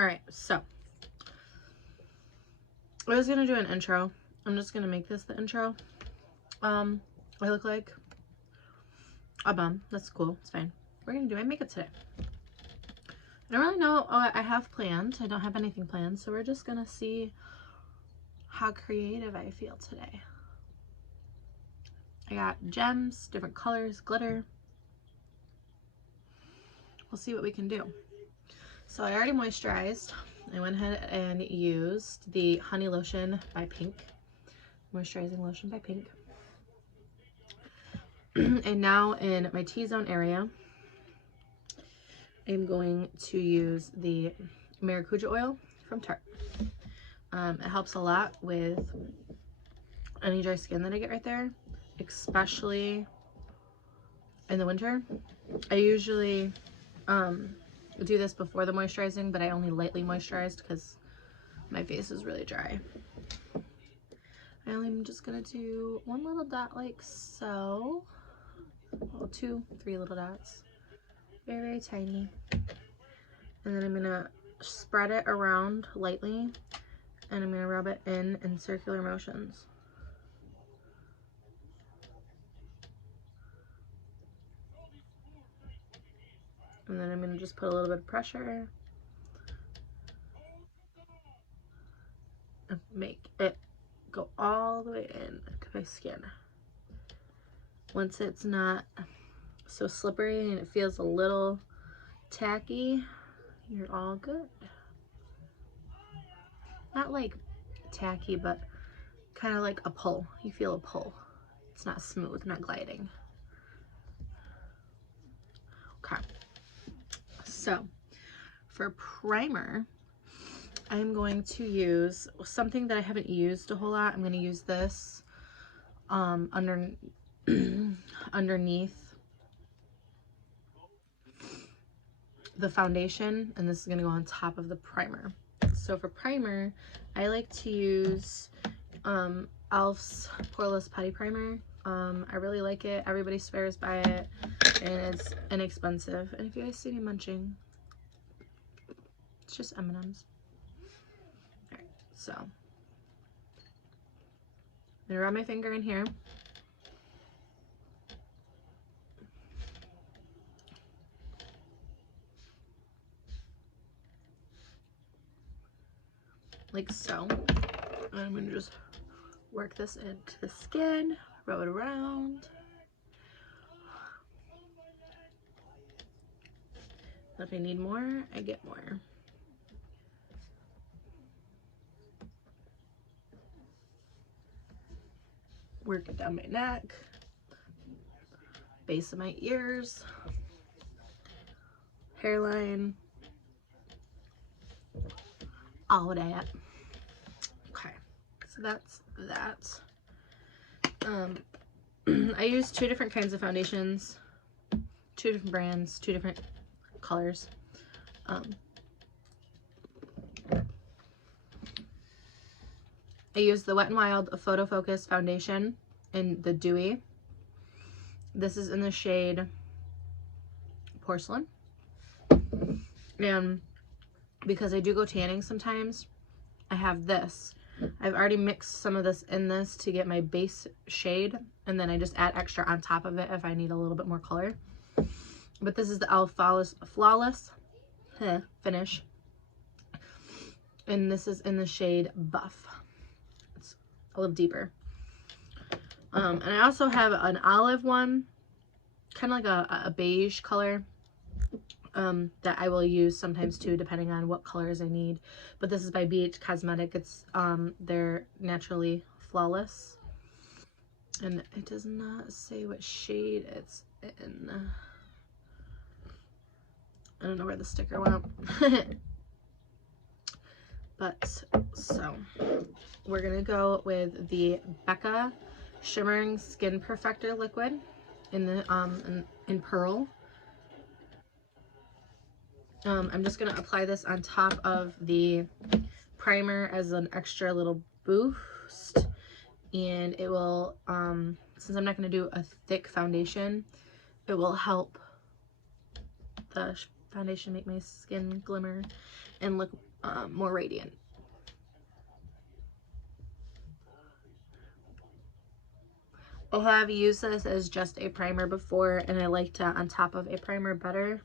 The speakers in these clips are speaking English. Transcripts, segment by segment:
All right, so I was gonna do an intro. I'm just gonna make this the intro. I look like a bum. That's cool. It's fine. We're gonna do my makeup today. I don't really know what I have planned. I don't have anything planned, so we're just gonna see how creative I feel today. I got gems, different colors, glitter. We'll see what we can do. So I already moisturized. I went ahead and used the Honey Lotion by Pink. Moisturizing lotion by Pink. And now in my T-zone area, I'm going to use the Maracuja oil from Tarte. It helps a lot with any dry skin that I get right there, especially in the winter. I usually do this before the moisturizing, but I only lightly moisturized because my face is really dry. I'm just gonna do one little dot like so. Well, 2, 3 little dots. Very, very tiny. And then I'm gonna spread it around lightly, and I'm gonna rub it in circular motions. And then I'm gonna just put a little bit of pressure and make it go all the way in to my skin. Once it's not so slippery and it feels a little tacky, you're all good. Not like tacky, but kind of like a pull. You feel a pull. It's not smooth, not gliding. Okay. So for primer, I'm going to use something that I haven't used a whole lot. I'm going to use this underneath the foundation, and this is going to go on top of the primer. So for primer, I like to use e.l.f.'s Poreless Putty Primer. I really like it. Everybody swears by it, and it's inexpensive. And if you guys see me munching, it's just M&M's. Alright, so I'm gonna rub my finger in here. Like so. And I'm gonna just work this into the skin, rub it around. If I need more, I get more. Work it down my neck, base of my ears, hairline, all of that. Okay, so that's that. I use 2 different kinds of foundations, 2 different brands, 2 different colors. I use the Wet n Wild Photo Focus foundation in the Dewy. This is in the shade Porcelain. And because I do go tanning sometimes, I have this. I've already mixed some of this in this to get my base shade, and then I just add extra on top of it if I need a little bit more color. But this is the e.l.f. Flawless Finish, and this is in the shade Buff. It's a little deeper. And I also have an olive one, kind of like a beige color, that I will use sometimes too, depending on what colors I need. But this is by BH Cosmetic. It's they're naturally flawless, and it does not say what shade it's in. I don't know where the sticker went. But so we're gonna go with the Becca Shimmering Skin Perfector liquid in the in Pearl. I'm just gonna apply this on top of the primer as an extra little boost, and it will since I'm not going to do a thick foundation, it will help the foundation make my skin glimmer and look more radiant. I have used this as just a primer before, and I liked it on top of a primer better.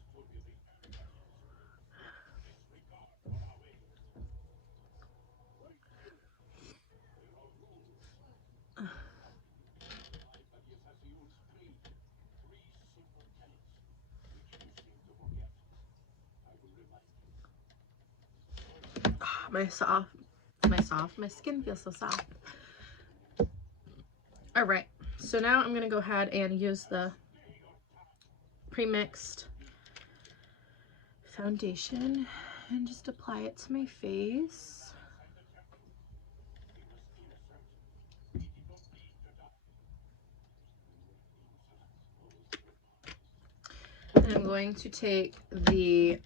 My skin feels so soft. All right, so now I'm gonna go ahead and use the pre-mixed foundation and just apply it to my face. And I'm going to take the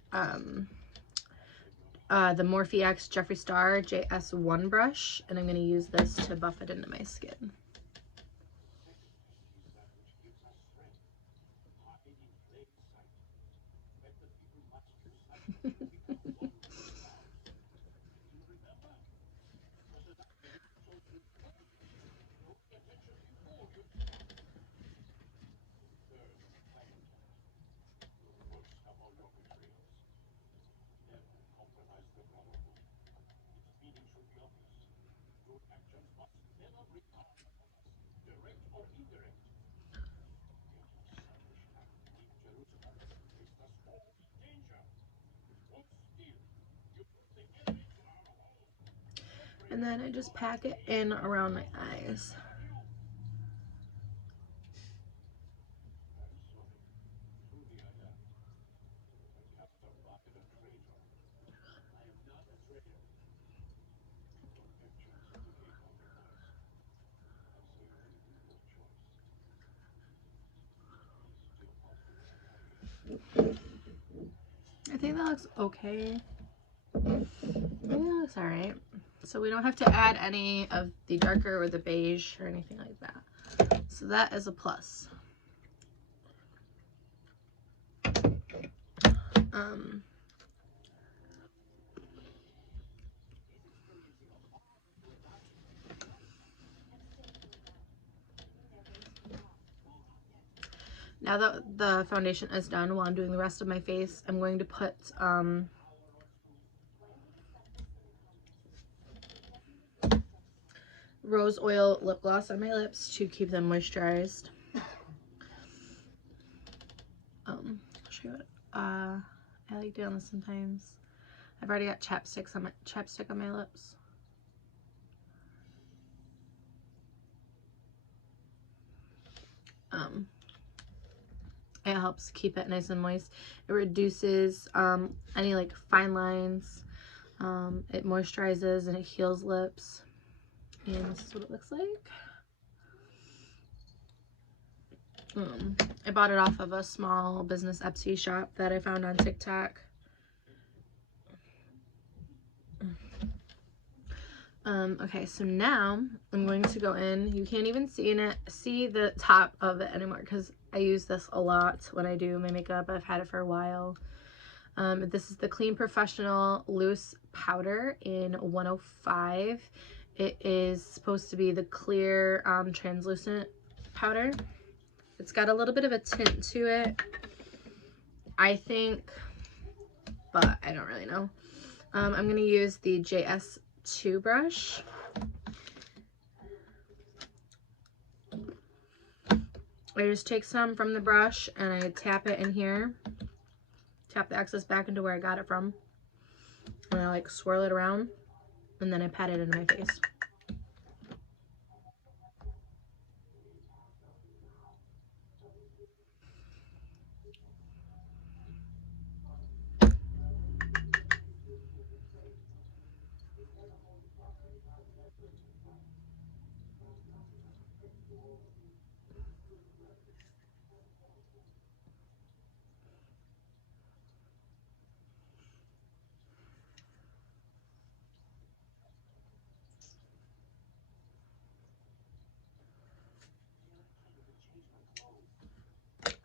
Morphe X Jeffree Star JS1 brush, and I'm going to use this to buff it into my skin. And then I just pack it in around my eyes. I think that looks okay. I think that looks alright. So we don't have to add any of the darker or the beige or anything like that. So that is a plus. Now that the foundation is done, while I'm doing the rest of my face, I'm going to put rose oil lip gloss on my lips to keep them moisturized. I'll show you what I like doing this sometimes. I've already got chapstick on my lips. It helps keep it nice and moist. It reduces any like fine lines. It moisturizes and it heals lips. And this is what it looks like. I bought it off of a small business Etsy shop that I found on TikTok. Okay, so now I'm going to go in. You can't even see the top of it anymore because I use this a lot when I do my makeup. I've had it for a while. This is the Clean Professional Loose Powder in 105. It is supposed to be the clear translucent powder. It's got a little bit of a tint to it, I think, but I don't really know. I'm going to use the JS2 brush. I just take some from the brush and I tap it in here. Tap the excess back into where I got it from. And I like swirl it around and then I pat it into my face.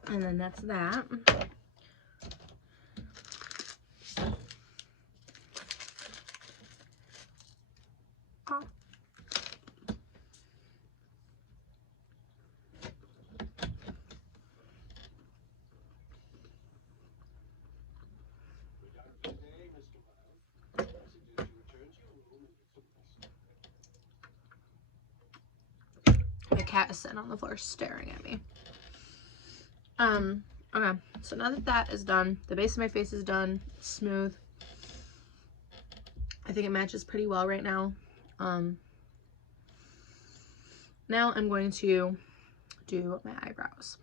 And then that's that. cat is sitting on the floor staring at me. Okay, so now that that is done, the base of my face is done, it's smooth. I think it matches pretty well right now. Now I'm going to do my eyebrows.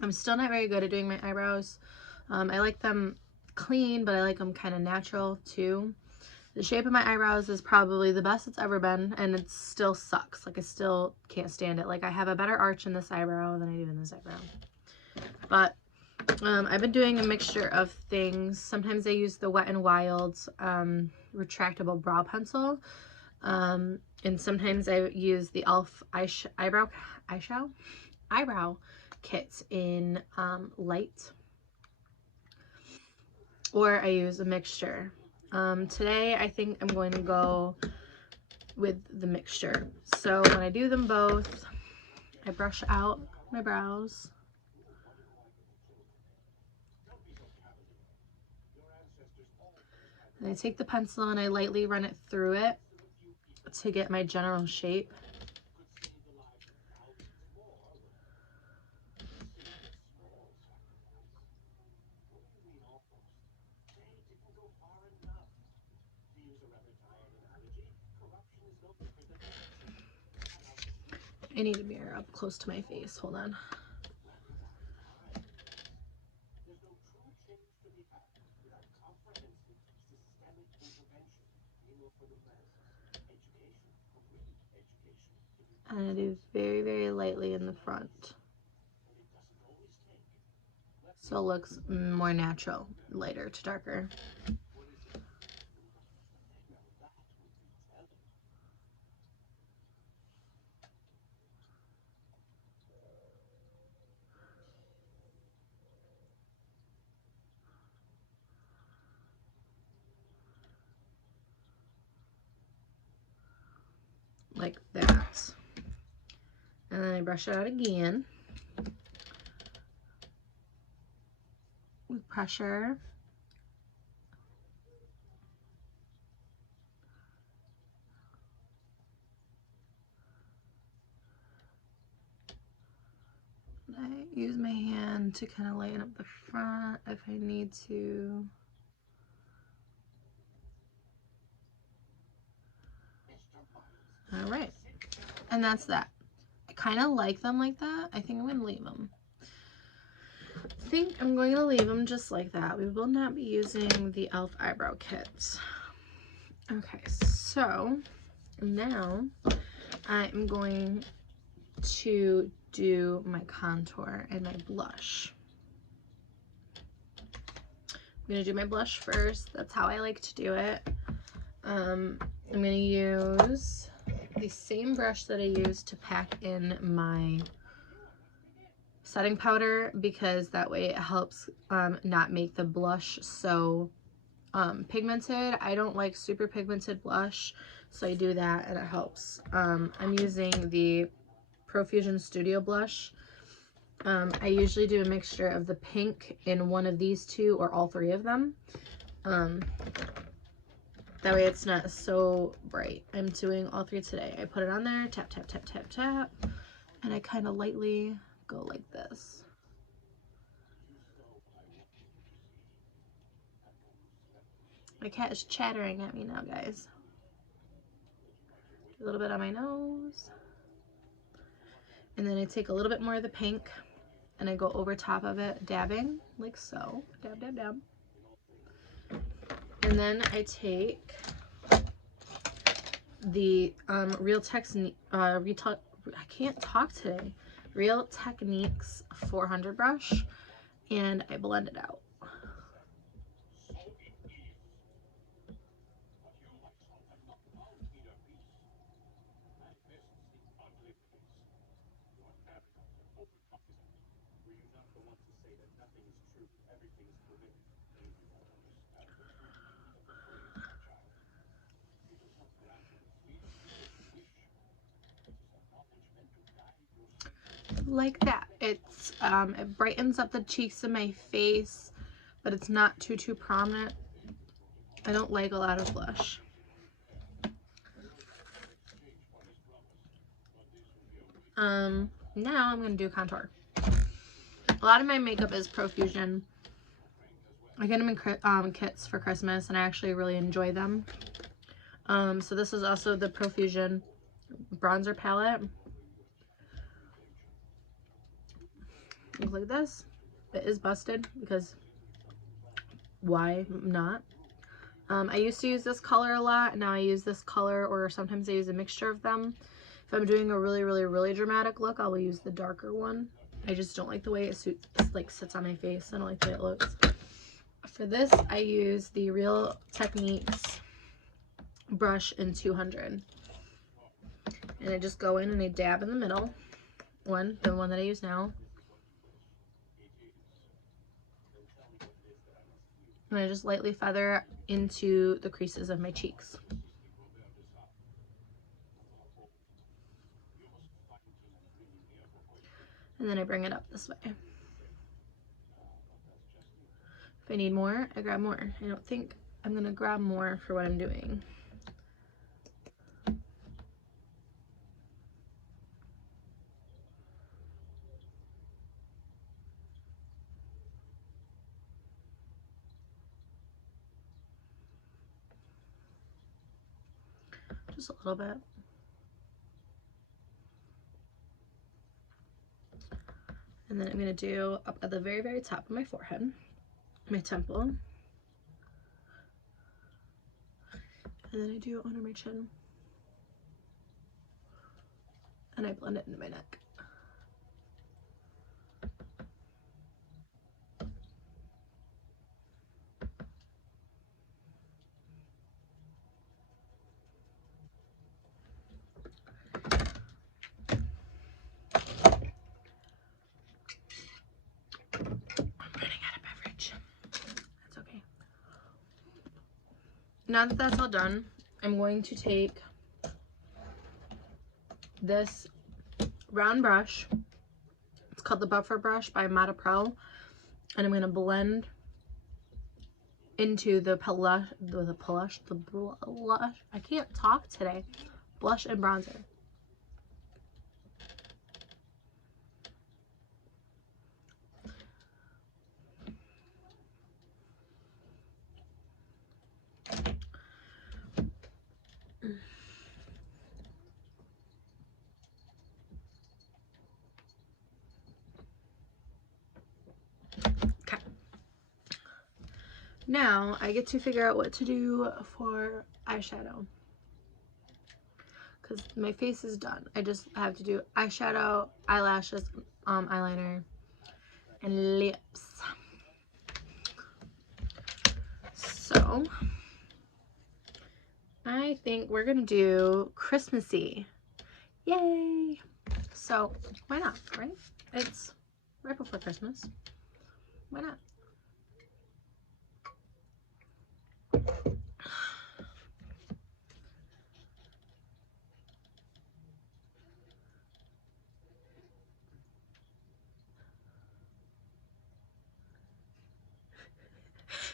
I'm still not very good at doing my eyebrows. I like them clean, but I like them kind of natural too. The shape of my eyebrows is probably the best it's ever been, and it still sucks. Like, I still can't stand it. Like, I have a better arch in this eyebrow than I do in this eyebrow. But I've been doing a mixture of things. Sometimes I use the Wet n Wild retractable brow pencil. And sometimes I use the e.l.f. eyebrow kits in light. Or I use a mixture. Today I think I'm going to go with the mixture. So when I do them both, I brush out my brows. And I take the pencil and I lightly run it through it to get my general shape. I need a mirror up close to my face. Hold on. And I do very, very lightly in the front. So it looks more natural, lighter to darker. Like that. And then I brush it out again with pressure. I use my hand to kind of lighten up the front if I need to. All right, and that's that. I kind of like them like that. I think I'm going to leave them. I think I'm going to leave them just like that. We will not be using the e.l.f. eyebrow kits. Okay, so now I'm going to do my contour and my blush. I'm going to do my blush first. That's how I like to do it. I'm going to use the same brush that I used to pack in my setting powder, because that way it helps not make the blush so pigmented. I don't like super pigmented blush, so I do that and it helps. I'm using the Profusion Studio blush. I usually do a mixture of the pink in one of these two or all three of them. That way it's not so bright. I'm doing all three today. I put it on there, tap, tap, tap, tap, tap, and I kind of lightly go like this. My cat is chattering at me now, guys. A little bit on my nose. And then I take a little bit more of the pink and I go over top of it, dabbing like so. Dab, dab, dab. And then I take the Real Techniques 400 brush, and I blend it out. Like that. It's it brightens up the cheeks of my face, but it's not too prominent. I don't like a lot of blush. Now I'm going to do contour. A lot of my makeup is Profusion. I get them in kits for Christmas, and I actually really enjoy them. So this is also the Profusion bronzer palette. Look like this. It is busted because why not? I used to use this color a lot. Now I use this color, or sometimes I use a mixture of them. If I'm doing a really dramatic look, I will use the darker one. I just don't like the way it sits on my face. I don't like the way it looks. For this, I use the Real Techniques brush in 200. And I just go in and I dab in the middle. The one that I use now. And I just lightly feather into the creases of my cheeks. And then I bring it up this way. If I need more, I grab more. I don't think I'm going to grab more for what I'm doing. Just a little bit. And then I'm going to do up at the very top of my forehead, my temple. And then I do under my chin. And I blend it into my neck. Now that that's all done, I'm going to take this round brush. It's called the Buffer Brush by Mata Pro. And I'm going to blend into the blush, I can't talk today, blush and bronzer. Now I get to figure out what to do for eyeshadow, because my face is done. I just have to do eyeshadow, eyelashes, eyeliner, and lips. So I think we're gonna do Christmassy. Yay! So why not, right? It's right before Christmas. Why not?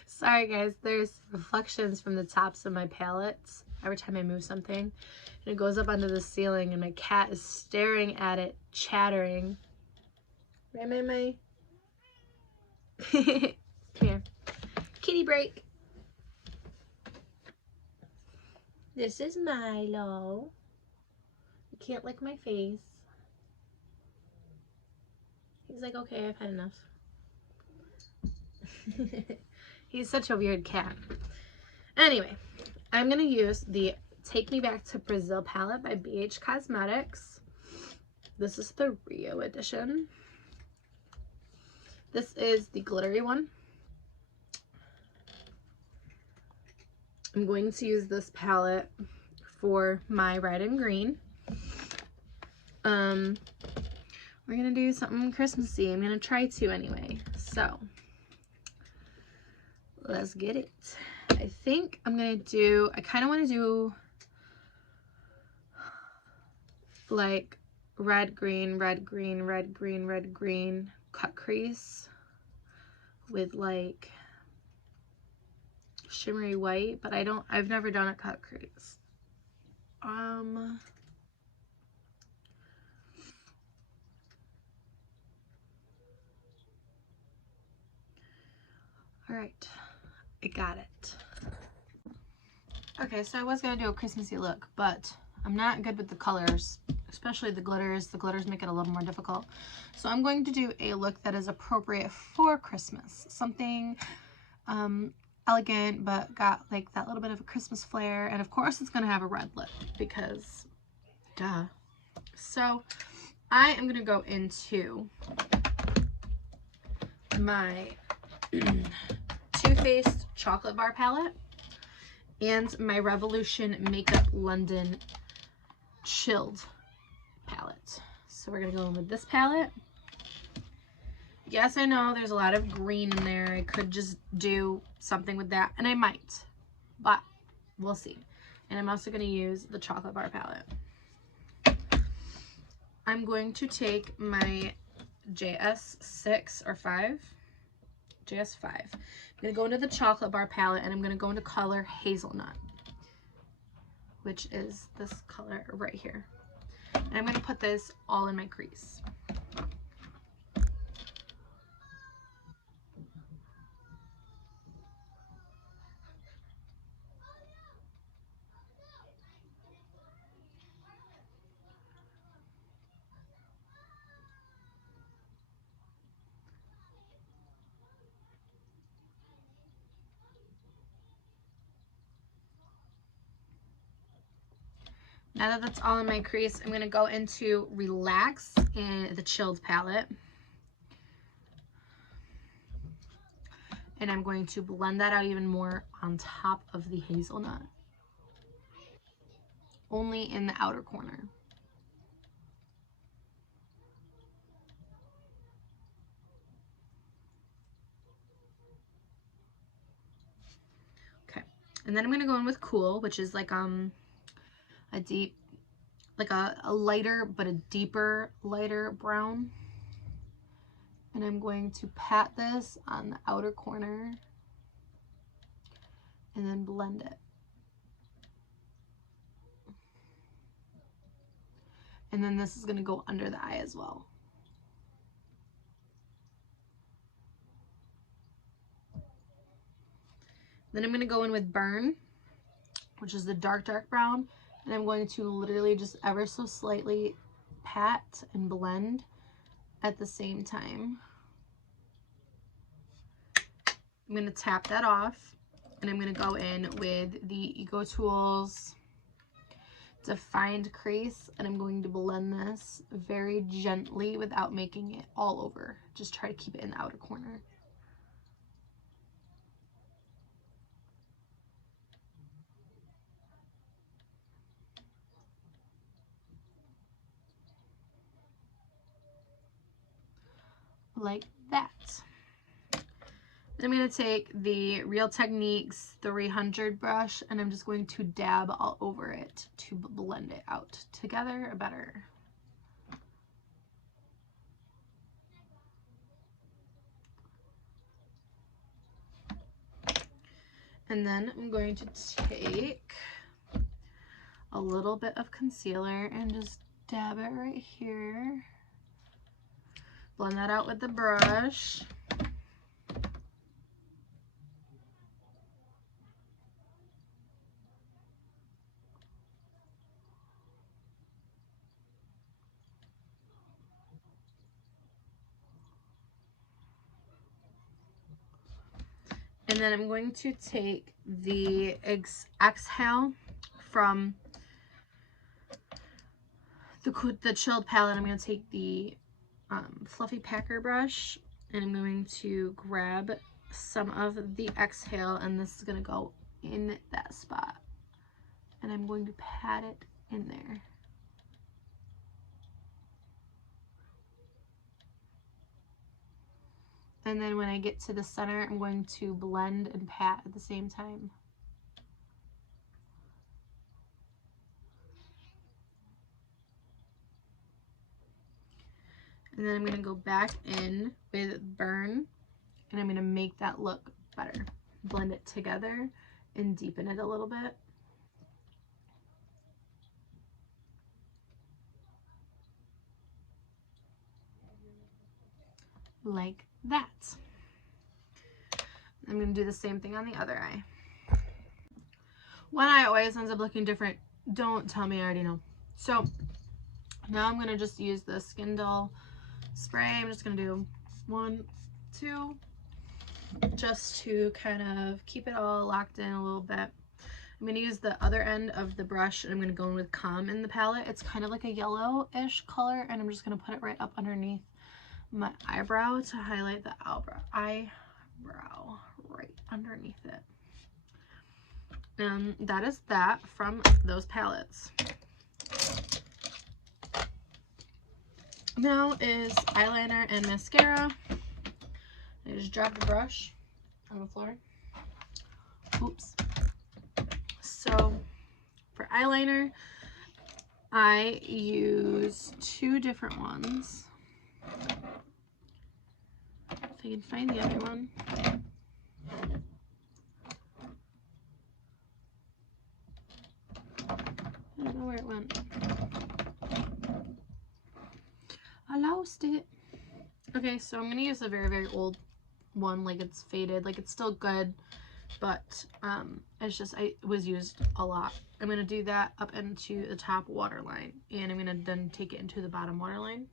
Sorry guys, there's reflections from the tops of my palettes every time I move something. And it goes up onto the ceiling and my cat is staring at it, chattering. Right, May? Come here. Kitty break. This is Milo. You can't lick my face. He's like, okay, I've had enough. He's such a weird cat. Anyway, I'm going to use the Take Me Back to Brazil palette by BH Cosmetics. This is the Rio edition. This is the glittery one. I'm going to use this palette for my red and green. We're going to do something Christmassy. I'm going to try to anyway. So let's get it. I think I'm gonna do, I kind of want to do like red, green, red, green, red, green, red, green cut crease with like shimmery white, but I've never done a cut crease. All right, I got it. Okay, so I was gonna do a Christmassy look, but I'm not good with the colors, especially the glitters. The glitters make it a little more difficult. So I'm going to do a look that is appropriate for Christmas. Something elegant, but got like that little bit of a Christmas flair. And of course it's gonna have a red lip because duh. So I am gonna go into my Too Faced chocolate bar palette and my Revolution Makeup London chilled palette. So we're gonna go in with this palette. Yes, I know there's a lot of green in there. I could just do something with that, and I might, but we'll see. And I'm also gonna use the chocolate bar palette. I'm going to take my JS6 or 5, JS5. I'm gonna go into the chocolate bar palette and I'm gonna go into color Hazelnut, which is this color right here. And I'm gonna put this all in my crease. Now that that's all in my crease, I'm going to go into Relax in the chilled palette. And I'm going to blend that out even more on top of the hazelnut. Only in the outer corner. Okay. And then I'm going to go in with Cool, which is like a deep, like a lighter but a deeper lighter brown. And I'm going to pat this on the outer corner and then blend it. And then this is going to go under the eye as well. Then I'm going to go in with Burn, which is the dark brown. And I'm going to literally just ever so slightly pat and blend at the same time. I'm going to tap that off. And I'm going to go in with the Eco Tools Defined Crease. And I'm going to blend this very gently without making it all over. Just try to keep it in the outer corner. Like that. Then I'm going to take the Real Techniques 300 brush and I'm just going to dab all over it to blend it out together better. And then I'm going to take a little bit of concealer and just dab it right here. Blend that out with the brush. And then I'm going to take the Exhale from the chilled palette. I'm going to take the fluffy packer brush and I'm going to grab some of the Exhale and this is going to go in that spot. And I'm going to pat it in there. And then when I get to the center, I'm going to blend and pat at the same time. And then I'm going to go back in with Burn and I'm going to make that look better. Blend it together and deepen it a little bit. Like that. I'm going to do the same thing on the other eye. One eye always ends up looking different. Don't tell me I already know. So now I'm going to just use the Skin Dull spray. I'm just going to do 1, 2, just to kind of keep it all locked in a little bit. I'm going to use the other end of the brush, and I'm going to go in with Calm in the palette. It's kind of like a yellowish color, and I'm just going to put it right up underneath my eyebrow to highlight the eyebrow right underneath it. And that is that from those palettes. Now is eyeliner and mascara. I just dropped the brush on the floor. Oops. So for eyeliner, I use 2 different ones. If I can find the other one. I don't know where it went. I lost it. Okay, so I'm gonna use a very, very old one. Like, it's faded, like it's still good, but it's just, it was used a lot. I'm gonna do that up into the top waterline, and I'm gonna then take it into the bottom waterline.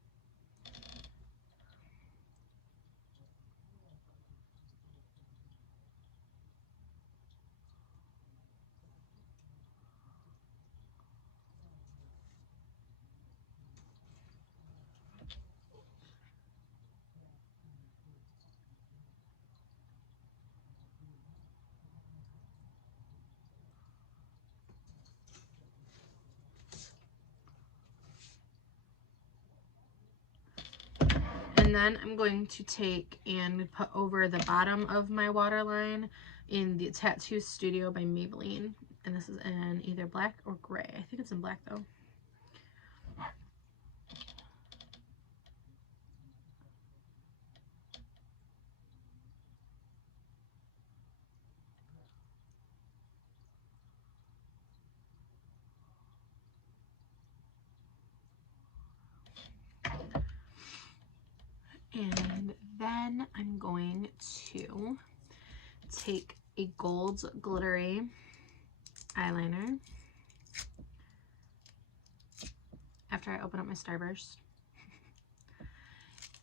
And then I'm going to take and put over the bottom of my waterline in the Tattoo Studio by Maybelline. And this is in either black or gray. I think it's in black though. And then I'm going to take a gold glittery eyeliner after I open up my Starburst,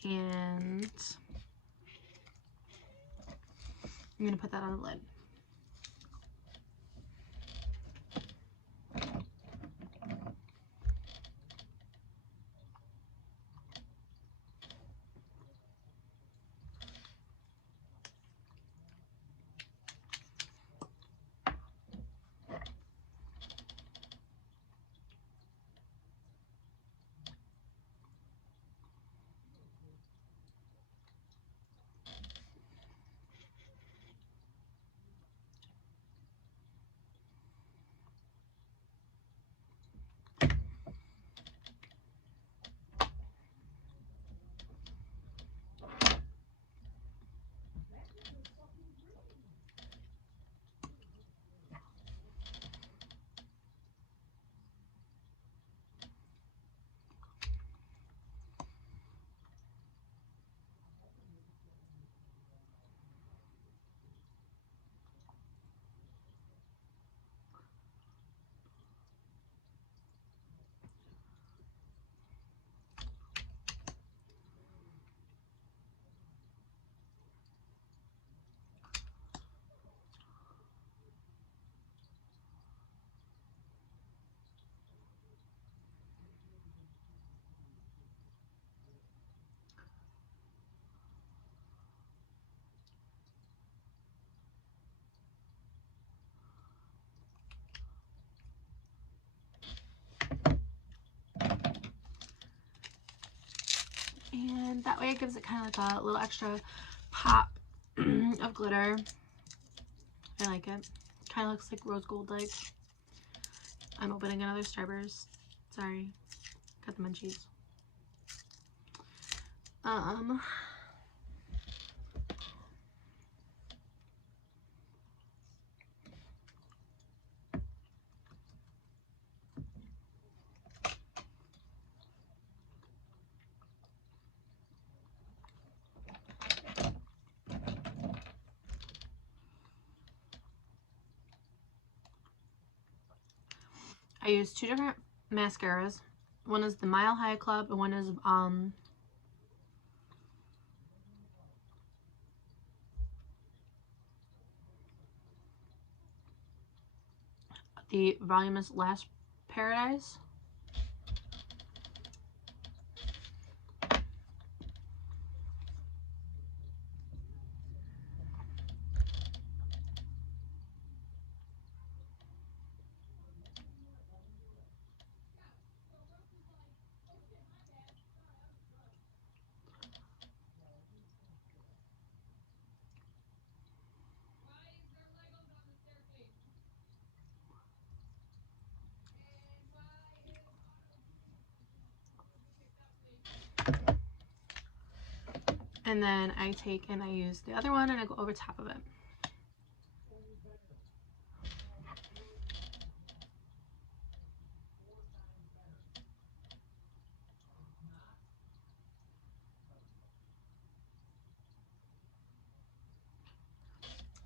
and I'm going to put that on the lid. And that way it gives it kind of like a little extra pop of glitter. I like it. Kind of looks like rose gold like. I'm opening another Starburst. Sorry. Got the munchies. I use two different mascaras. One is the Mile High Club, and one is the Voluminous Lash Paradise. And then I take and I use the other one and I go over top of it.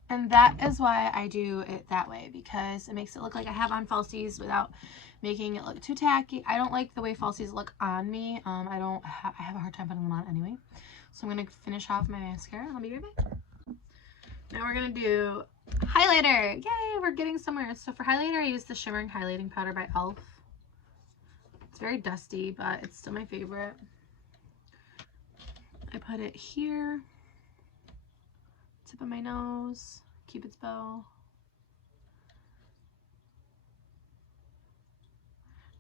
And that is why I do it that way, because it makes it look like I have on falsies without making it look too tacky. I don't like the way falsies look on me. I have a hard time putting them on anyway. So I'm going to finish off my mascara and I'll be right back. Now we're going to do highlighter. Yay, we're getting somewhere. So for highlighter, I use the Shimmering Highlighting Powder by e.l.f. It's very dusty, but it's still my favorite. I put it here. Tip of my nose, Cupid's bow,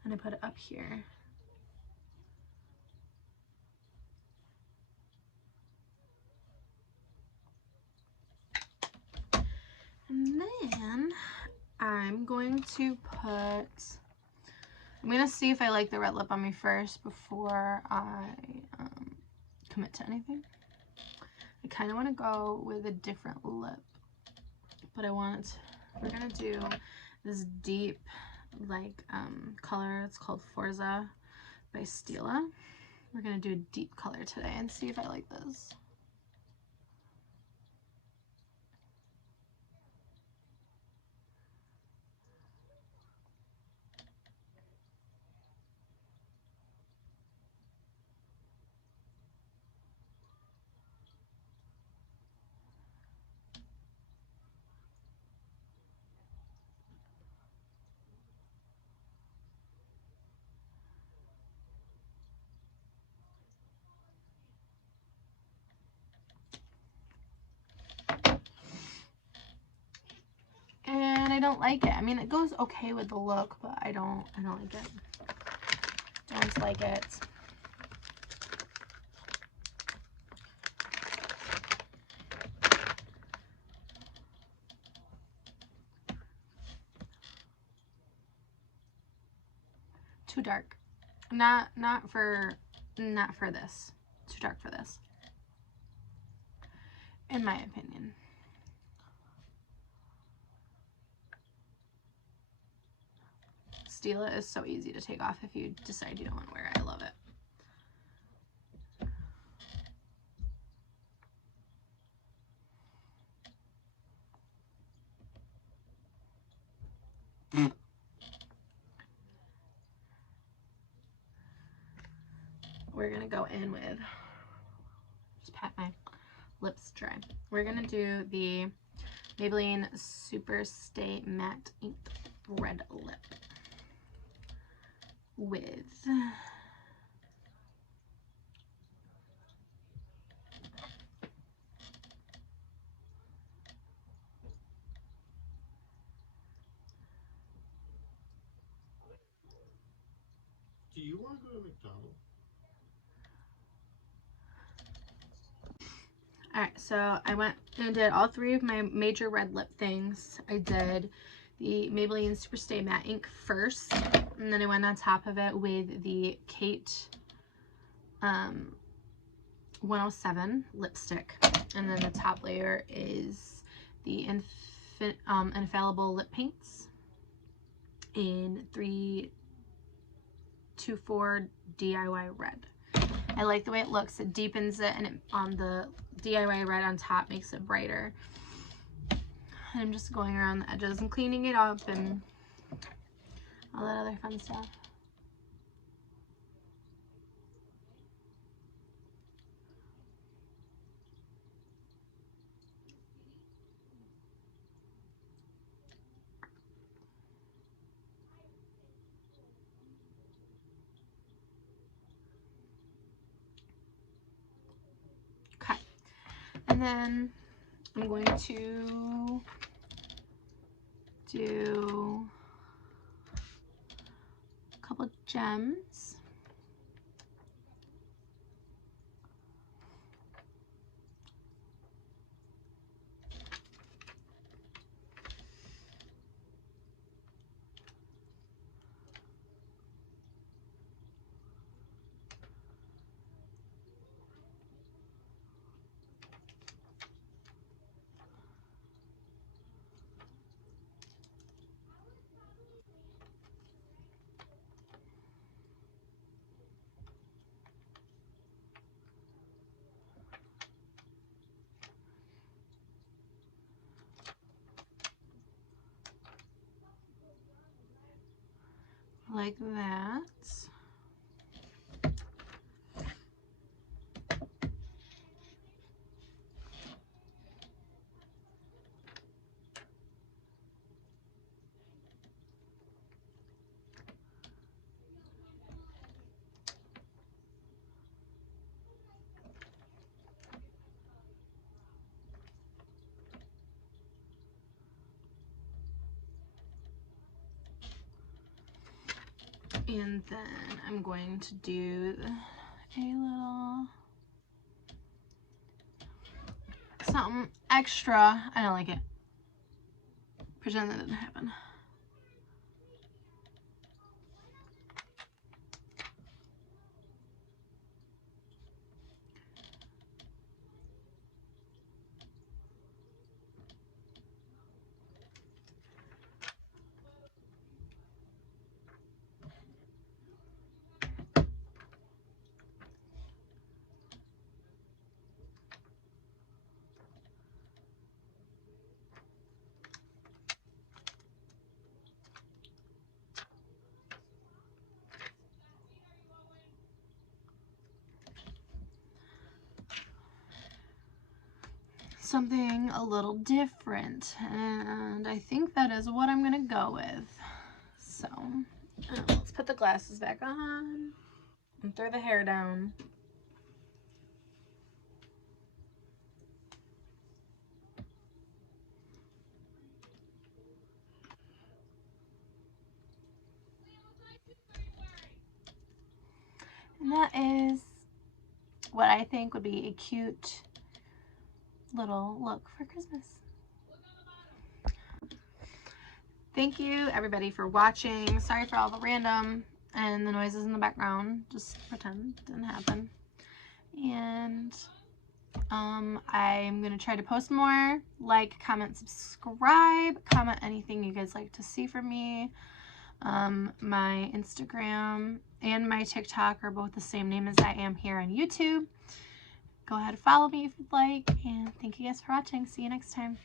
and I put it up here. And then I'm going to see if I like the red lip on me first before I commit to anything. I kind of want to go with a different lip, but we're going to do this deep, like, color. It's called Forza by Stila. We're going to do a deep color today and see if I like this. And I don't like it. I mean, it goes okay with the look, but I don't like it. Don't like it. Too dark. Not for this. Too dark for this, in my opinion. Stila is so easy to take off if you decide you don't want to wear it. I love it. We're gonna go in with, just pat my lips dry. We're gonna do the Maybelline Super Stay Matte Ink Red Lip with Do you want to go to McDonald's? Alright, so I went and did all three of my major red lip things. I did the Maybelline Super Stay Matte Ink first, and then I went on top of it with the Kate 107 lipstick, and then the top layer is the Infallible Lip Paints in 324 DIY Red. I like the way it looks. It deepens it, and it, the DIY red on top makes it brighter. And I'm just going around the edges and cleaning it up, and all that other fun stuff. Okay, and then I'm going to do a couple of gems. Like that. And then I'm going to do a little something extra. I don't like it. Pretend that didn't happen. Something a little different, and I think that is what I'm gonna go with. So let's put the glasses back on and throw the hair down. And that is what I think would be a cute little look for Christmas. Thank you everybody for watching. Sorry for all the random and the noises in the background. Just pretend it didn't happen. And I'm gonna try to post more. Like, comment, subscribe, comment anything you guys like to see from me. My Instagram and my TikTok are both the same name as I am here on YouTube. Go ahead and follow me if you'd like, and thank you guys for watching. See you next time.